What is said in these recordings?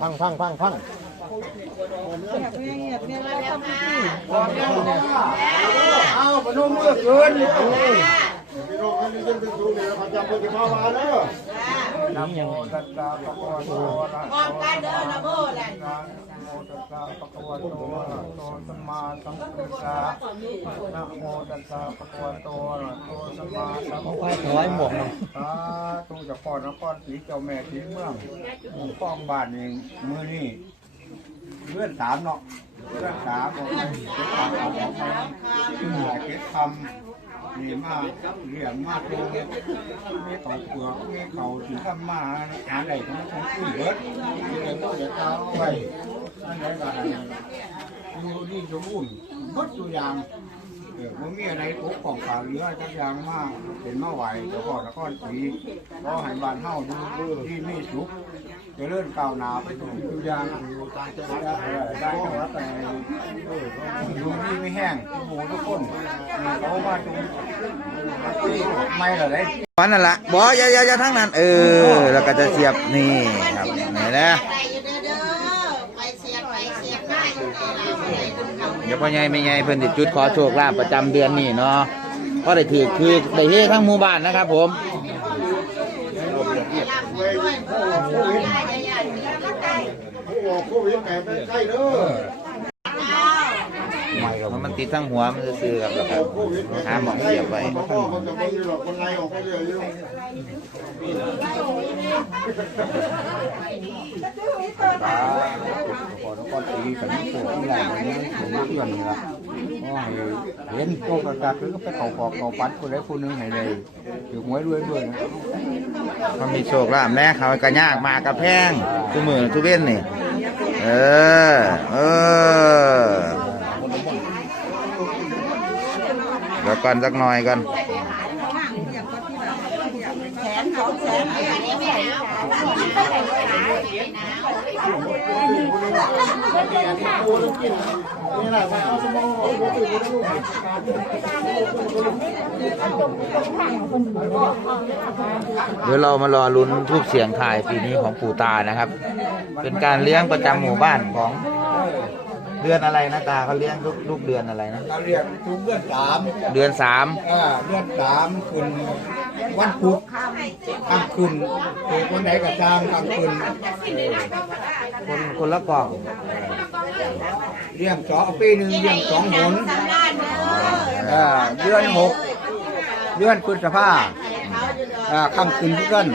พังพังพังพังเอาปนุ่มเมื่อคืนพี่น้องท่านนี้จะเป็นสูงเนี่ยประจำปฏิภาวาเด้อนะโมตัสสะภะคะวะโตอะระหะโตสัมมาสัมพุทธัสสะนะโมตัสสะภะคะวะโตอะระหะโตสัมมาสัมพุทธัสสะนะโมตัสสะภะคะวะโตอะระหะโต สัมมาสัมพุทธัสสะถวายหมวกหน่อย สาธุเจ้าพ่อนครศรีเจ้าแม่ศรีเมืองหมู่ป้องบ้านนี่มื้อนี้เลื่อนสามเนาะเลื่อนสามบอกว่าเก็บปากเอาของมายเก็บคำนี่มาเลี้ยงมาโตมีเต่าเปลือกมีเต่าสีข้ามมาหานได้ของของคุยเบิดมีแต่พวกเด็กเอาไว้อันไหนก็ได้อยู่ดีสมบูรณ์หมดตัวอย่าง เออผมมีอะไรทุกของป่าเรือจักอย่างมากเป็นมาไหวเจ้าพ่อนครศรีก็ให้บ้านเฮาดูที่มีสุขเจะเลื่อนก้าวหนาไปถึงทุกอย่างอยู่ต่างจังหวัดได้จังหวัดแต่อยู่นี่ไม่แห้งทุกหมูทุกคนเขามาตรงไม่เหรอเลยมันนั่นแหละบออย่าอย่าอย่าทั้งนั้น เออ แล้วก็จะเสียบนี่ครับนี่นะ พ่อใหญ่แม่ใหญ่เพิ่นสิจุดขอโชคลาภประจำเดือนนี้เนาะก็ได้ถือคือได้เฮทั้งหมู่บ้านนะครับ ผมด้วยโอ้โหได้ได้ได้แล้เด้อ อกโควิดแก่ไปใกล้เด้อมันมันติดทั้งหัวมันซื่อๆครับแล้วครับหาหมองเสียบไว้พ่อคนจะไปอยู่หรอกคนไล่ออกไปเรื่อยอยู่ตาขอขอตีกันโผล่ที่ไหนวันนี้ถึงเพื่อนนี่ละก็ให้เห็นโตกระกาคือก็ไปเขาขอบเขาปัดคนใดคนหนึ่งให้เลยถือหวยรวยด้วยมันมีโชคลาภแน่เขาก็ยากมากกับแพงทุกมือทุเว้นนี่ เออ เออเดี๋ยวก่อนสักหน่อยก่อนแสนสองแสนอันเดูเดี๋ยวเรามารอลุ้นทูบเสียงทายปีนี้ของปู่ตานะครับ เป็นการเลี้ยงประจำหมู่บ้านของ เดือนอะไรนะตาเขาเลี้ยงลูกลูกเดือนอะไรนะ เราเรียกทุกเดือนสามเดือนสามอ่าเดือนสามคืนวันพุธกลางคืนเกิดวันไหนก็ตามกลางคืนคนคนละกล่องเลี้ยงสองปีหนึ่งเลี้ยงสองหนสำราญเด้ออ่าเดือนหกเดือนพฤษภาอ่าค่ำคืนเดือน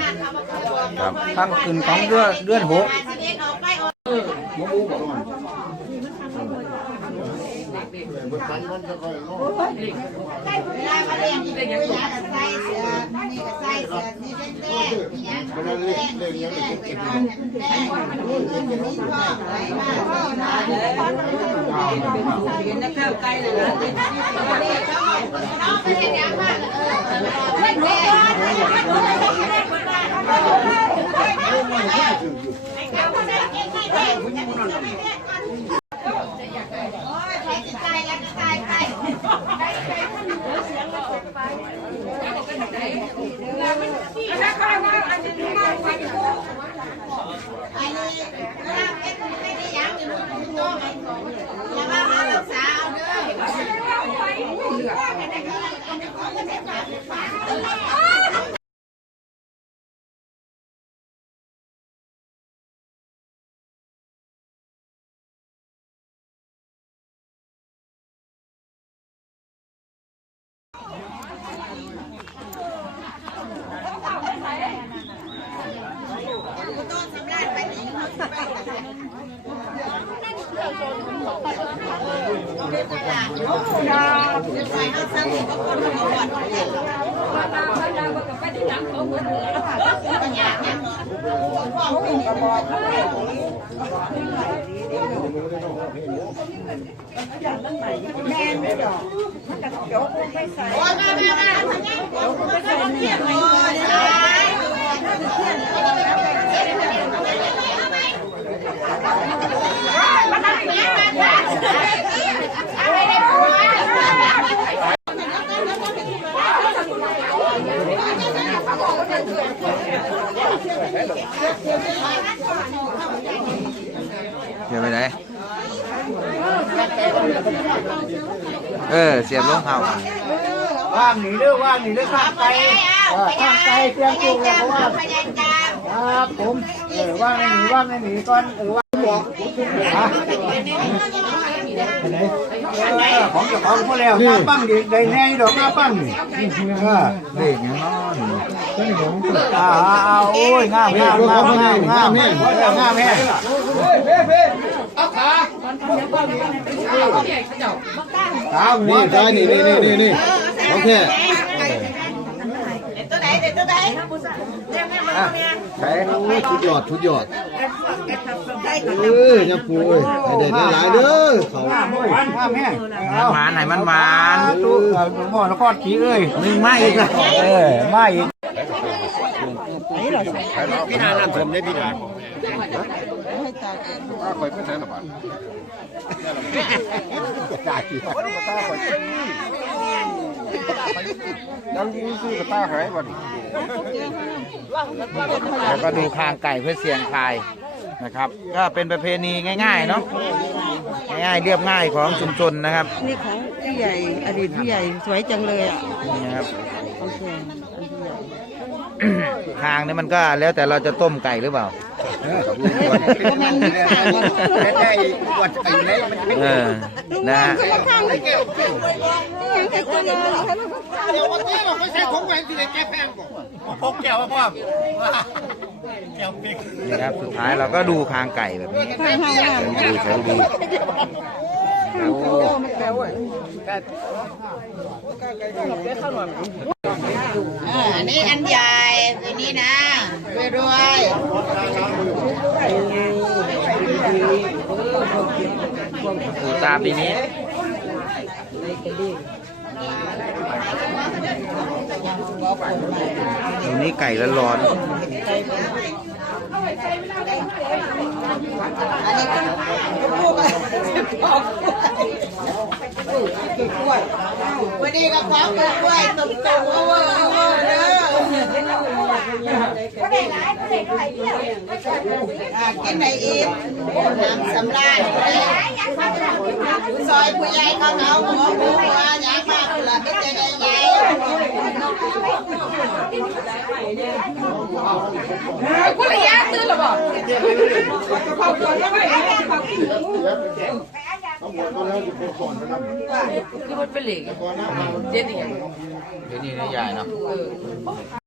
ครับค่ำคืนของเดือนเดือนหกสิเด็กออกไปออกมะม่วงบอกว่า เวลามาเรียนนี่เป็นยาใส่เสื้อนี่ก็ใส่เสื้อนี่เป็นแดงนี่ยังแดงนี่แดงไปบ้านแดงนี่เงินจะมีทองไหลมาเลยมาเลยเป็นนักเที่ยวไกลเลยนะน้องไปเห็นยังบ้างเออเล่นแดงไอ้นี่เวลาเอ็ดไม่ได้ยังจะรู้ตัวไอ้ของอย่าว่ามารักษาเอาเด้อ โอ้ยมามามาทำยังโอ้ยมาทำยังโอ้ย เดี๋ยวไปไหน เออ เสียบลงเผาว่างหนีเด้อว่างหนีเด้อข้ามไปข้างไกลเตรียมตัวเพราะว่าครับผมเออว่างหนีว่างหนีก่อนเออว่างหนเออของเจ้าของพอแล้วมาปั้งดิได้แน่ดอกมาปั้งนี่เออเด็กยังนอน อ่าเอาโอ้ยงามงามงามงามงามแม่งามแม่งครับนี่ได้นี่นี่นี่นี่นี่โอเคตัวไหนตัวไหนใส่โอ้ชุดยอดชุดยอดเออยังปูเอ้ยให้ได้หลายเด้อเขางามโอ้ยงานหวานไหนมันหวานตู้หม้อนครผีเอ้ยมึงมาอีก นะเออมาอีกพี่นาน้ำผมได้พี่นาข้าคอยเพื่อนแสนละบาทจ่ายกี่บาทยังยิงซื้อกระตาขายบ่แล้วก็ดูคางไก่เพื่อเสียงทายนะครับ ก็เป็นประเพณีง่าย ๆ เนาะง่ายๆเรียบง่ายของชุมชนนะครับ นี่ของผู้ใหญ่อดีตผู้ใหญ่สวยจังเลยอะนี่ครับโอเค หญ่คางนี่มันก็แล้วแต่เราจะต้มไก่หรือเปล่าได้วัดไปไหนมันจะไม่เออนะฮะข้างนี่ยังใครจะมาพกแก้วพ่อนี่ครับสุดท้ายเราก็ดูคางไก่แบบนี้ข้างห้างอะดูใช้ดีโอันนี้อันใหญ่ตัวนี้นะรวยปูตาปีนี้ทีนี้ไก่ร้อนๆ อันนี้ก็พูดกันวันนี้ก็ควากล้วยตุ่มตุ่มโอเวอร์โอเวอร์เด้อกินไหนอีกน้ำสำราญซอยผู้ใหญ่เขาเอาหัวหัวหัวอยากมากละไม่ใจใหญ่ๆเดี๋ยวนี้นะยายเนาะ